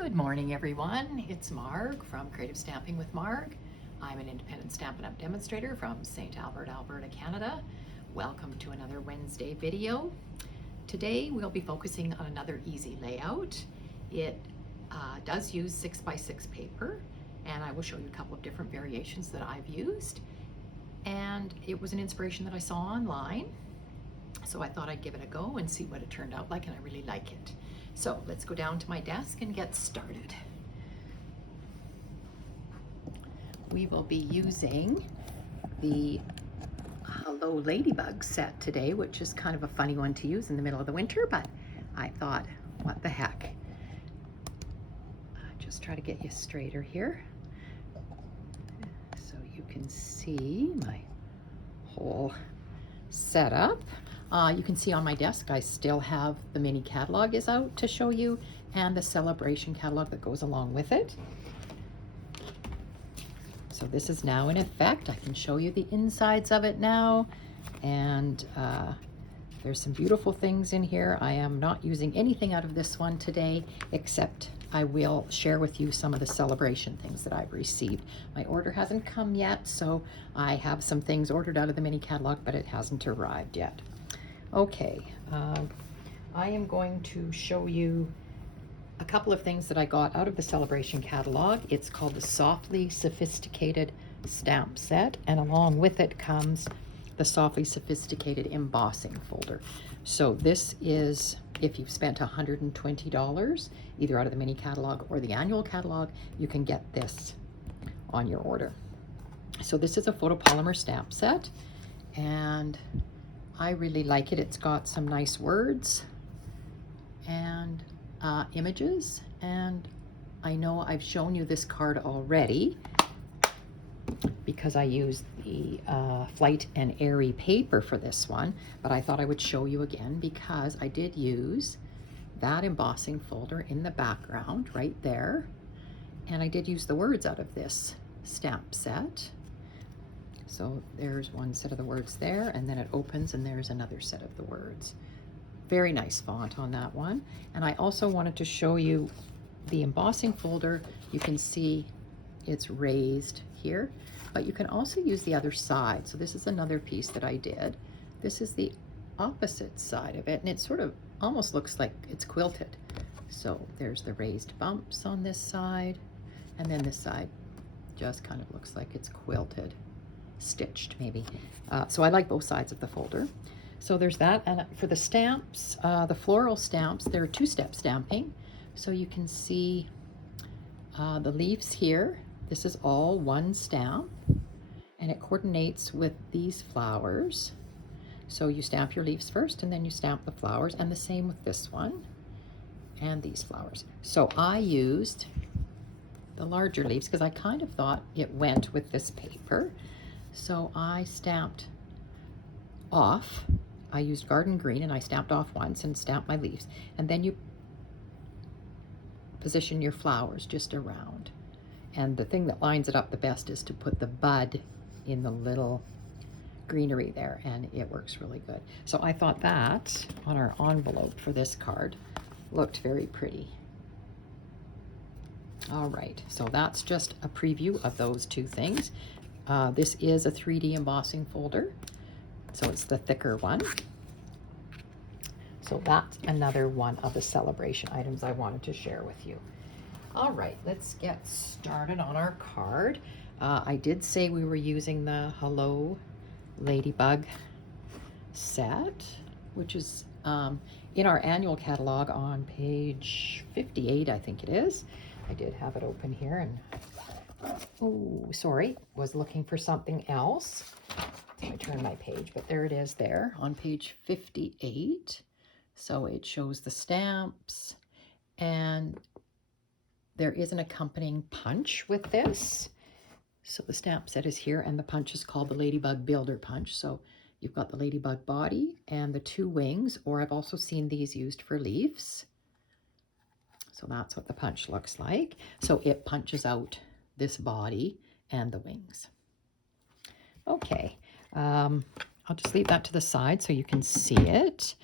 Good morning, everyone. It's Marg from Creative Stamping with Marg. I'm an independent Stampin' Up! Demonstrator from St. Albert, Alberta, Canada. Welcome to another Wednesday video. Today we'll be focusing on another easy layout. It does use 6x6 paper, and I will show you a couple of different variations that I've used. And it was an inspiration that I saw online, so I thought I'd give it a go and see what it turned out like, and I really like it. So let's go down to my desk and get started. We will be using the Hello Ladybug set today, which is kind of a funny one to use in the middle of the winter, but I thought, what the heck. Just try to get you straighter here so you can see my whole setup. You can see on my desk I still have the mini catalog is out to show you, and the celebration catalog that goes along with it. So this is now in effect. I can show you the insides of it now, and there's some beautiful things in here. I am not using anything out of this one today, except I will share with you some of the celebration things that I've received. My order hasn't come yet, so I have some things ordered out of the mini catalog, but it hasn't arrived yet. Okay, I am going to show you a couple of things that I got out of the celebration catalog. It's called the Softly Sophisticated Stamp Set, and along with it comes the Softly Sophisticated Embossing Folder. So this is, if you've spent $120, either out of the mini catalog or the annual catalog, you can get this on your order. So this is a photopolymer stamp set, and I really like it. It's got some nice words and images, and I know I've shown you this card already because I used the Flight and Airy paper for this one, but I thought I would show you again because I did use that embossing folder in the background right there, and I did use the words out of this stamp set. So there's one set of the words there, and then it opens and there's another set of the words. Very nice font on that one. And I also wanted to show you the embossing folder. You can see it's raised here, but you can also use the other side. So this is another piece that I did. This is the opposite side of it, and it sort of almost looks like it's quilted. So there's the raised bumps on this side, and then this side just kind of looks like it's quilted. Stitched maybe. So I like both sides of the folder. So there's that. And for the stamps, the floral stamps, they're two-step stamping. So you can see the leaves here. This is all one stamp, and it coordinates with these flowers. So you stamp your leaves first, and then you stamp the flowers, and the same with this one and these flowers. So I used the larger leaves because I kind of thought it went with this paper. So I stamped off. I used garden green, and I stamped off once and stamped my leaves. And then you position your flowers just around. And the thing that lines it up the best is to put the bud in the little greenery there, and it works really good. So I thought that on our envelope for this card looked very pretty. All right, so that's just a preview of those two things. This is a 3D embossing folder, so it's the thicker one. So that's another one of the celebration items I wanted to share with you. All right, let's get started on our card. I did say we were using the Hello Ladybug set, which is in our annual catalog on page 58, I think it is. I did have it open here, and oh, sorry, was looking for something else. So I turned my page, but there it is there on page 58. So it shows the stamps, and there is an accompanying punch with this. So the stamp set is here, and the punch is called the Ladybug Builder Punch. So you've got the ladybug body and the two wings, or I've also seen these used for leaves. So that's what the punch looks like. So it punches out this body and the wings. Okay, I'll just leave that to the side so you can see it.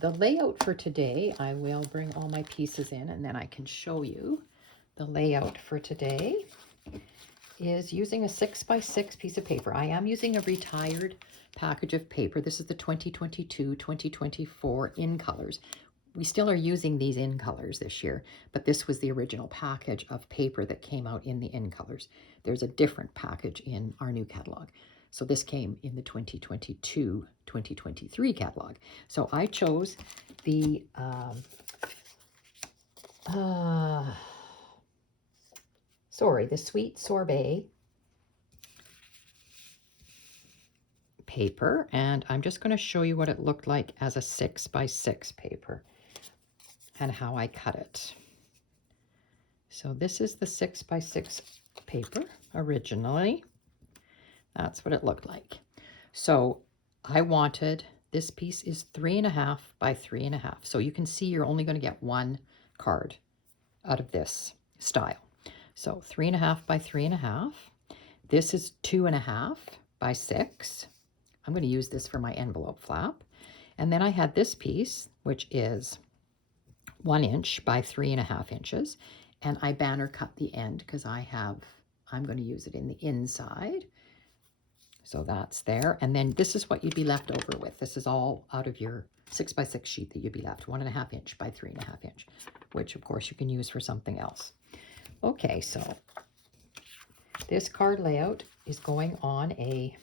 the layout for today, I will bring all my pieces in and then I can show you. The layout for today is using a 6x6 piece of paper. I am using a retired package of paper. This is the 2022-2024 in colors. We still are using these in colors this year, but this was the original package of paper that came out in the in colors. There's a different package in our new catalog. So this came in the 2022-2023 catalog. So I chose the the Sweet Sorbet paper, and I'm just going to show you what it looked like as a 6x6 paper and how I cut it. So this is the 6x6 paper originally. That's what it looked like. So I wanted, this piece is 3.5 by 3.5. So you can see you're only going to get one card out of this style. So 3.5 by 3.5. This is 2.5 by 6. I'm going to use this for my envelope flap. And then I had this piece, which is 1 inch by 3.5 inches. And I banner cut the end because I'm going to use it in the inside. So that's there. And then this is what you'd be left over with. This is all out of your 6x6 sheet that you'd be left, 1.5 inch by 3.5 inch, which of course you can use for something else. Okay, so this card layout is going on a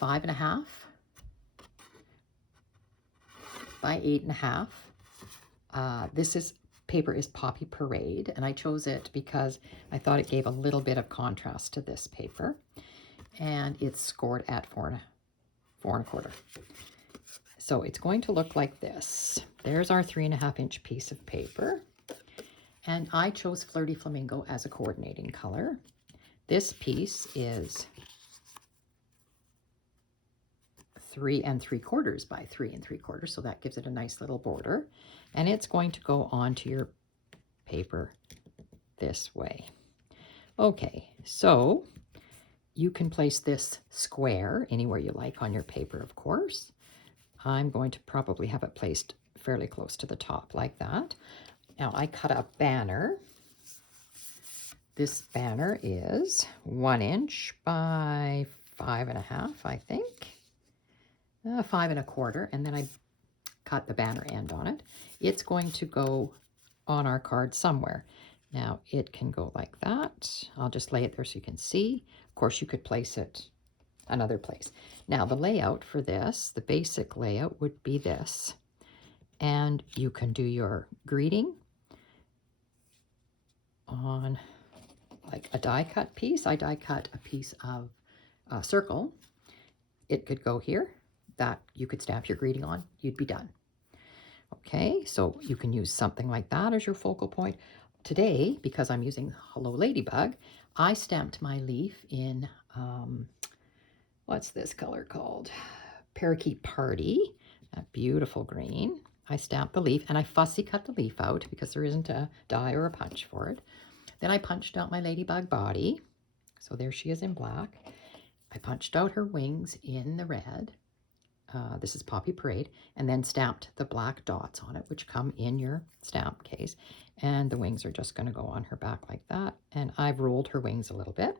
5.5 by 8.5. This paper is Poppy Parade, and I chose it because I thought it gave a little bit of contrast to this paper. And it's scored at 4.25. So it's going to look like this. There's our 3.5 inch piece of paper. And I chose Flirty Flamingo as a coordinating color. This piece is 3 3/4 by 3 3/4. So that gives it a nice little border. And it's going to go onto your paper this way. Okay, so you can place this square anywhere you like on your paper, of course. I'm going to probably have it placed fairly close to the top like that. Now I cut a banner. This banner is 1 inch by 5.5, I think. 5 1/4, and then I cut the banner end on it. It's going to go on our card somewhere. Now it can go like that. I'll just lay it there so you can see. Of course, you could place it another place. Now the layout for this, the basic layout would be this. And you can do your greeting on like a die cut piece. I die cut a piece of circle. It could go here. That you could stamp your greeting on. You'd be done. Okay, so you can use something like that as your focal point. Today, because I'm using Hello Ladybug, I stamped my leaf in, what's this color called? Parakeet Party, that beautiful green. I stamped the leaf and I fussy cut the leaf out because there isn't a die or a punch for it. Then I punched out my ladybug body. So there she is in black. I punched out her wings in the red. This is Poppy Parade, and then stamped the black dots on it, which come in your stamp case. And the wings are just going to go on her back like that. And I've rolled her wings a little bit.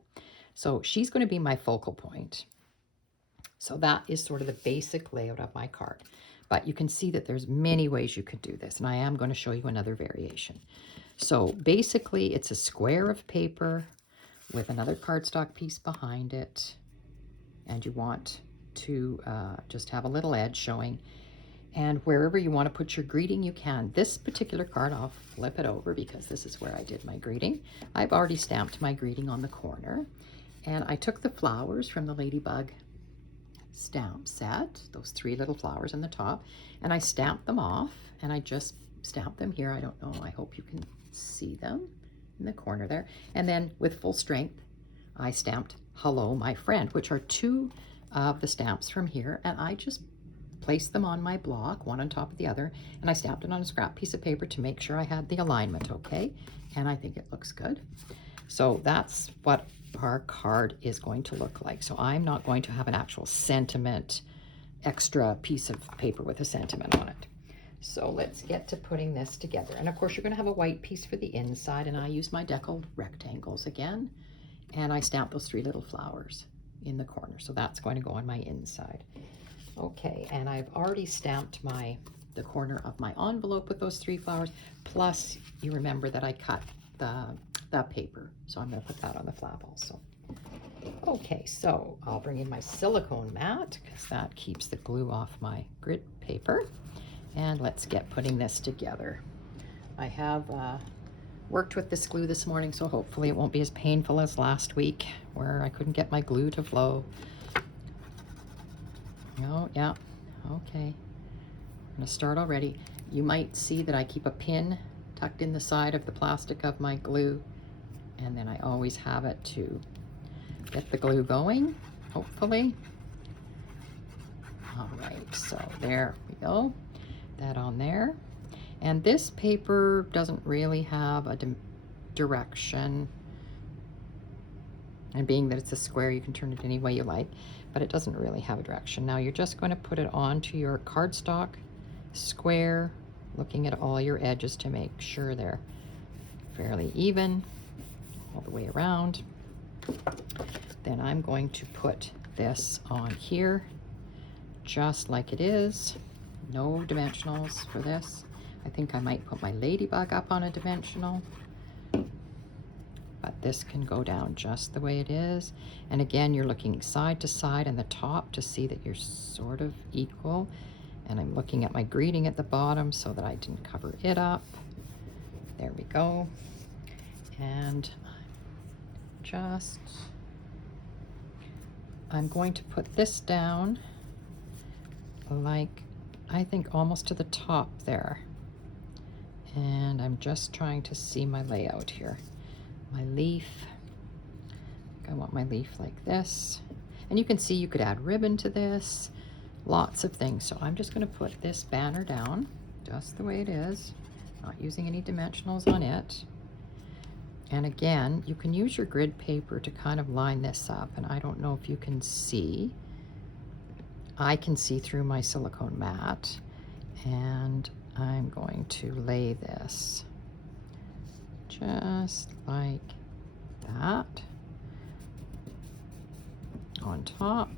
So she's going to be my focal point. So that is sort of the basic layout of my card. But you can see that there's many ways you could do this, and I am going to show you another variation. So basically, it's a square of paper with another cardstock piece behind it, and you want to just have a little edge showing, and wherever you want to put your greeting you can. This particular card, I'll flip it over because this is where I did my greeting. I've already stamped my greeting on the corner, and I took the flowers from the Ladybug stamp set, those 3 little flowers on the top, and I stamped them off, and I just stamped them here. I don't know, I hope you can see them in the corner there. And then with full strength I stamped Hello My Friend, which are 2 of the stamps from here, and I just placed them on my block, one on top of the other, and I stamped it on a scrap piece of paper to make sure I had the alignment okay, and I think it looks good. So that's what our card is going to look like. So I'm not going to have an actual sentiment extra piece of paper with a sentiment on it. So let's get to putting this together. And of course you're going to have a white piece for the inside, and I use my deckled rectangles again, and I stamp those 3 little flowers in the corner. So that's going to go on my inside. Okay, and I've already stamped the corner of my envelope with those 3 flowers, plus you remember that I cut the paper, so I'm going to put that on the flap also. Okay, so I'll bring in my silicone mat because that keeps the glue off my grid paper, and let's get putting this together. I have worked with this glue this morning, so hopefully it won't be as painful as last week where I couldn't get my glue to flow. Oh, yeah, okay. I'm gonna start already. You might see that I keep a pin tucked in the side of the plastic of my glue, and then I always have it to get the glue going, hopefully. All right, so there we go. That on there. And this paper doesn't really have a direction. And being that it's a square, you can turn it any way you like, but it doesn't really have a direction. Now you're just going to put it onto your cardstock square, looking at all your edges to make sure they're fairly even all the way around. Then I'm going to put this on here just like it is. No dimensionals for this. I think I might put my ladybug up on a dimensional, but this can go down just the way it is. And again, you're looking side to side and the top to see that you're sort of equal. And I'm looking at my greeting at the bottom so that I didn't cover it up. There we go. And I'm going to put this down like, I think almost to the top there. And I'm just trying to see my layout here. My leaf, I want my leaf like this. And you can see you could add ribbon to this, lots of things. So I'm just going to put this banner down just the way it is, not using any dimensionals on it. And again, you can use your grid paper to kind of line this up. And I don't know if you can see. I can see through my silicone mat, and I'm going to lay this just like that on top.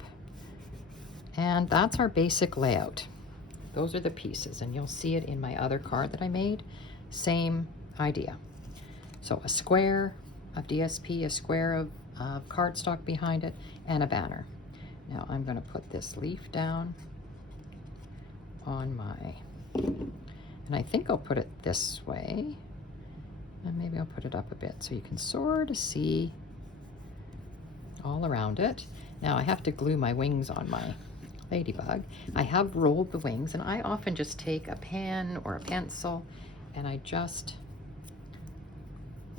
And that's our basic layout. Those are the pieces, and you'll see it in my other card that I made. Same idea. So a square of DSP, a square of cardstock behind it, and a banner. Now I'm going to put this leaf down on my, and I think I'll put it this way, and maybe I'll put it up a bit so you can sort of see all around it. Now I have to glue my wings on my ladybug. I have rolled the wings, and I often just take a pen or a pencil and I just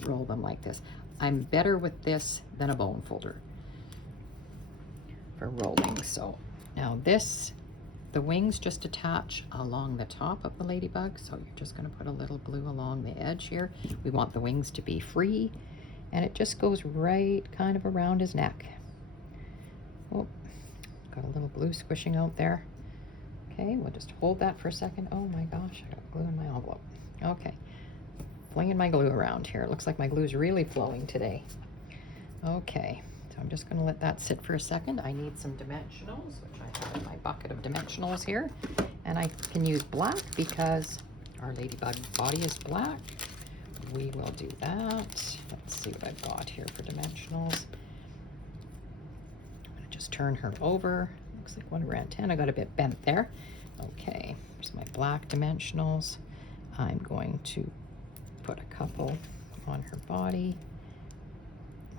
roll them like this. I'm better with this than a bone folder for rolling. So now the wings just attach along the top of the ladybug, so you're just going to put a little glue along the edge here. We want the wings to be free, and it just goes right kind of around his neck. Oh, got a little glue squishing out there. Okay, we'll just hold that for a second. Oh my gosh, I got glue in my envelope. Okay, flinging my glue around here. It looks like my glue's really flowing today. Okay, so I'm just going to let that sit for a second. I need some dimensionals, which I have in my bucket of dimensionals here. And I can use black because our ladybug body is black. We will do that. Let's see what I've got here for dimensionals. I'm going to just turn her over. Looks like 1 around 10. I got a bit bent there. Okay, here's my black dimensionals. I'm going to put a couple on her body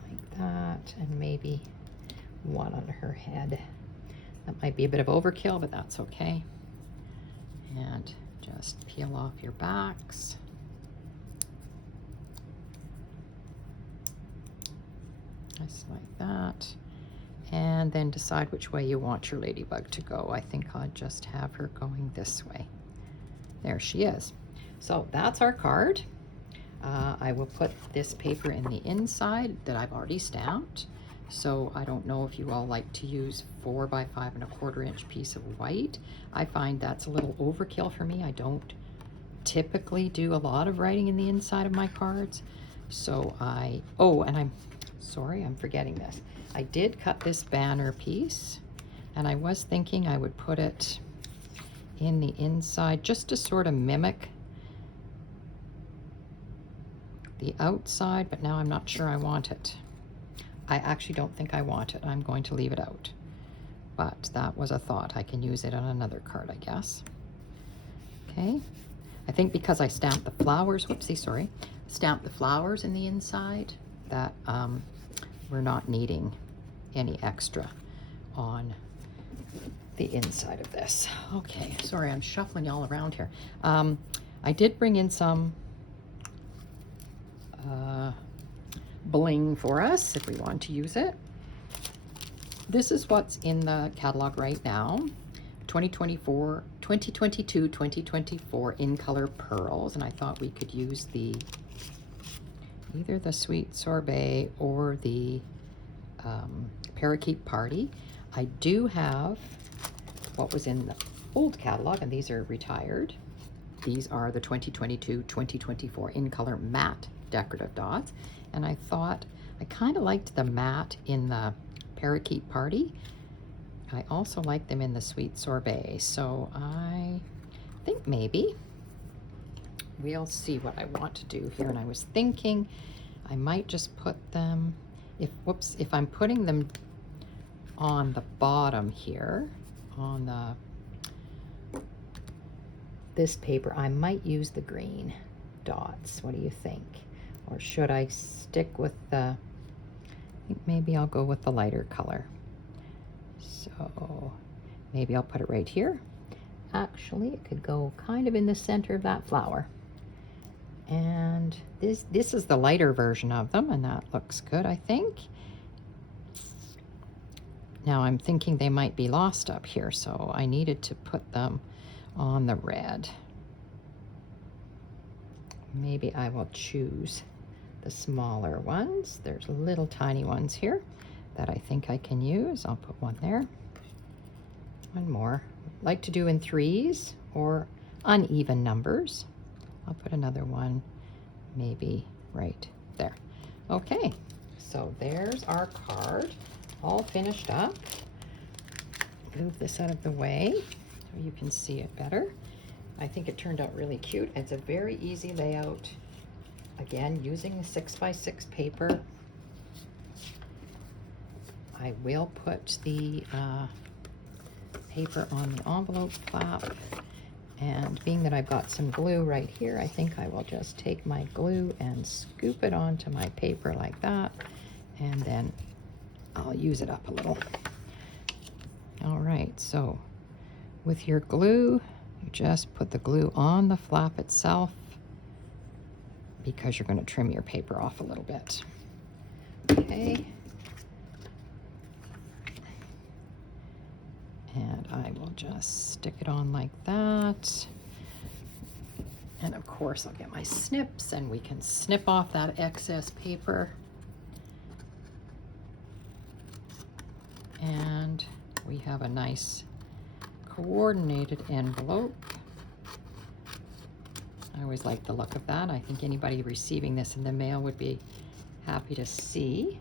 like that, and maybe 1 on her head. That might be a bit of overkill, but that's okay. And just peel off your backs. Just like that. And then decide which way you want your ladybug to go. I think I'll just have her going this way. There she is. So that's our card. I will put this paper in the inside that I've already stamped. So I don't know if you all like to use 4 by 5¼ inch piece of white. I find that's a little overkill for me. I don't typically do a lot of writing in the inside of my cards. So oh, and I'm sorry, I'm forgetting this. I did cut this banner piece, and I was thinking I would put it in the inside just to sort of mimic the outside, but now I'm not sure I want it. I actually don't think I want it. I'm going to leave it out. But that was a thought. I can use it on another card, I guess. Okay. I think because I stamped the flowers, whoopsie, sorry, stamped the flowers in the inside, that we're not needing any extra on the inside of this. Okay, sorry, I'm shuffling all around here. I did bring in some bling for us if we want to use it. This is what's in the catalog right now. 2022, 2024 in color pearls, and I thought we could use either the Sweet Sorbet or the Parakeet Party. I do have what was in the old catalog, and these are retired. These are the 2022, 2024 in color matte decorative dots, and I thought I kind of liked the matte in the Parakeet Party. I also like them in the Sweet Sorbet, so I think maybe we'll see what I want to do here. And I was thinking I might just put them, if I'm putting them on the bottom here, on this paper, I might use the green dots. What do you think? Or should I stick with I think maybe I'll go with the lighter color. So maybe I'll put it right here. Actually, it could go kind of in the center of that flower. And this is the lighter version of them, and that looks good, I think. Now I'm thinking they might be lost up here, so I needed to put them on the red. Maybe I will choose the smaller ones. There's little tiny ones here that I think I can use. I'll put one there. One more. Like to do in 3s or uneven numbers. I'll put another one maybe right there. Okay, so there's our card all finished up. Move this out of the way so you can see it better. I think it turned out really cute. It's a very easy layout. Again, using the 6x6 paper. I will put the paper on the envelope flap, and being that I've got some glue right here, I think I will just take my glue and scoop it onto my paper like that, and then I'll use it up a little. All right, so with your glue, you just put the glue on the flap itself because you're going to trim your paper off a little bit. Okay. And I will just stick it on like that. And of course I'll get my snips and we can snip off that excess paper. And we have a nice coordinated envelope. I always like the look of that. I think anybody receiving this in the mail would be happy to see.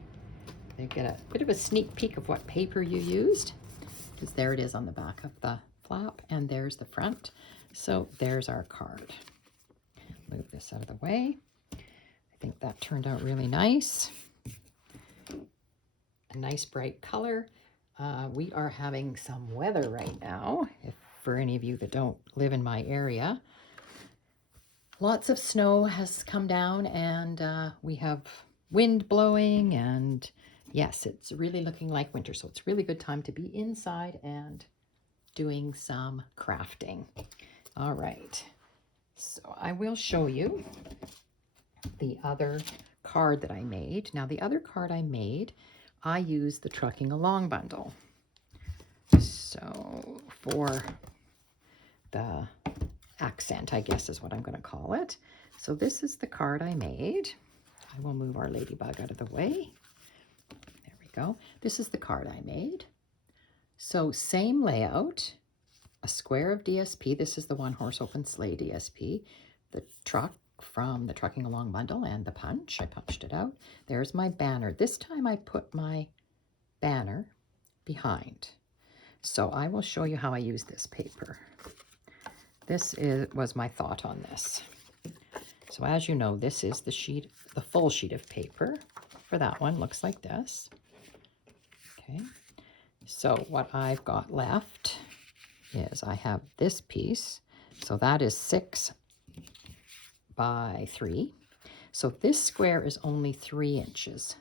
They get a bit of a sneak peek of what paper you used, because there it is on the back of the flap, and there's the front. So there's our card. Move this out of the way. I think that turned out really nice. A nice bright color. We are having some weather right now, for any of you that don't live in my area. Lots of snow has come down, and we have wind blowing, and yes, it's really looking like winter. So it's a really good time to be inside and doing some crafting. All right, so I will show you the other card that I made. Now, the other card I made, I used the Trucking Along bundle. So for the accent, I guess is what I'm going to call it. So this is the card I made. I will move our ladybug out of the way. There we we go. This is the card I made. So same layout, a square of DSP. This is the one horse open sleigh DSP. The truck from the Trucking Along bundle and the punch. I punched it out. There's my banner. This time I put my banner behind. So I will show you how I use this paper. This was my thought on this. So as you know, this is the full sheet of paper. For that one, looks like this. Okay. So what I've got left is I have this piece. So that is 6 by 3. So this square is only 3 inches.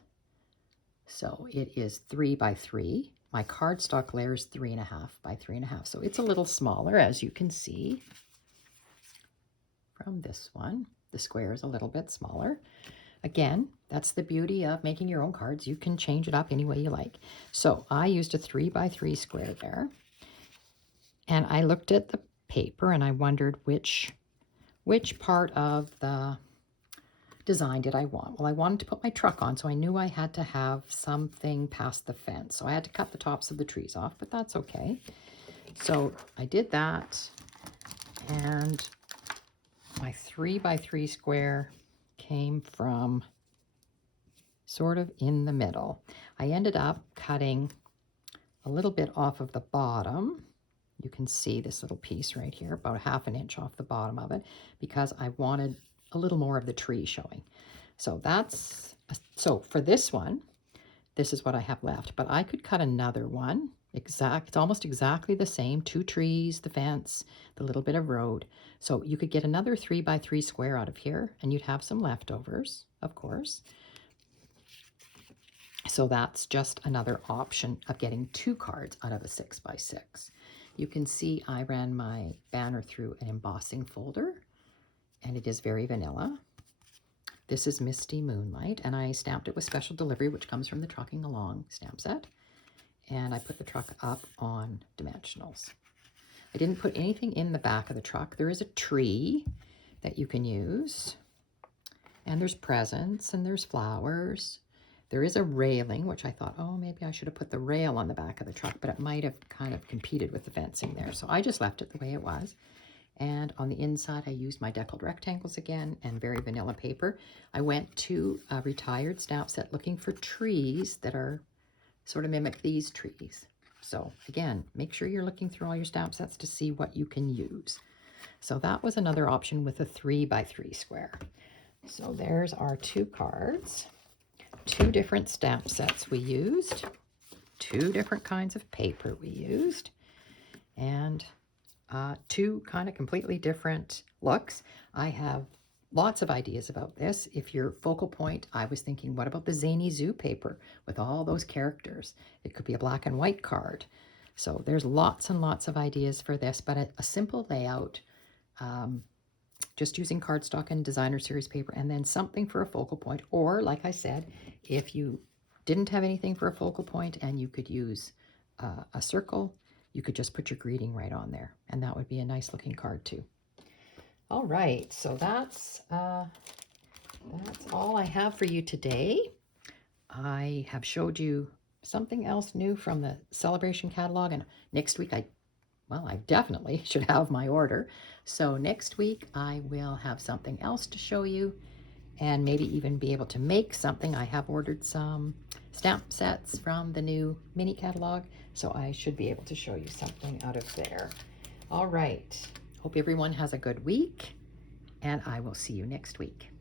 So it is 3 by 3. My cardstock layer is 3.5 by 3.5. So it's a little smaller, as you can see from this one. The square is a little bit smaller. Again, that's the beauty of making your own cards. You can change it up any way you like. So I used a 3 by 3 square there. And I looked at the paper and I wondered which part of the design did I want. Well, I wanted to put my truck on, so I knew I had to have something past the fence. So I had to cut the tops of the trees off, but that's okay. So I did that, and my 3 by 3 square came from sort of in the middle. I ended up cutting a little bit off of the bottom. You can see this little piece right here, about 1/2 inch off the bottom of it, because I wanted a little more of the tree showing. So so for this one, this is what I have left, but I could cut another one. It's almost exactly the same, 2 trees, the fence, the little bit of road. So you could get another 3 by 3 square out of here, and you'd have some leftovers, of course. So that's just another option of getting 2 cards out of a 6 by 6. You can see I ran my banner through an embossing folder, and it is very vanilla. This is Misty Moonlight, and I stamped it with special delivery, which comes from the Trucking Along stamp set. And I put the truck up on dimensionals. I didn't put anything in the back of the truck. There is a tree that you can use, and there's presents, and there's flowers. There is a railing, which I thought, oh, maybe I should have put the rail on the back of the truck, but it might have kind of competed with the fencing there. So I just left it the way it was. And on the inside, I used my deckled rectangles again and very vanilla paper. I went to a retired stamp set looking for trees that are sort of mimic these trees. So again, make sure you're looking through all your stamp sets to see what you can use. So that was another option with a 3 by 3 square. So there's our 2 cards, 2 different stamp sets we used, 2 different kinds of paper we used, and 2 kind of completely different looks. I have lots of ideas about this. If your focal point, I was thinking, what about the Zany Zoo paper with all those characters? It could be a black and white card. So there's lots and lots of ideas for this, but a simple layout, just using cardstock and designer series paper, and then something for a focal point. Or like I said, if you didn't have anything for a focal point and you could use a circle, you could just put your greeting right on there, and that would be a nice looking card too. All right, so that's all I have for you today. I have showed you something else new from the Celebration catalog, and next week I definitely should have my order. So next week I will have something else to show you, and maybe even be able to make something. I have ordered some stamp sets from the new mini catalog, so I should be able to show you something out of there. All right. Hope everyone has a good week, and I will see you next week.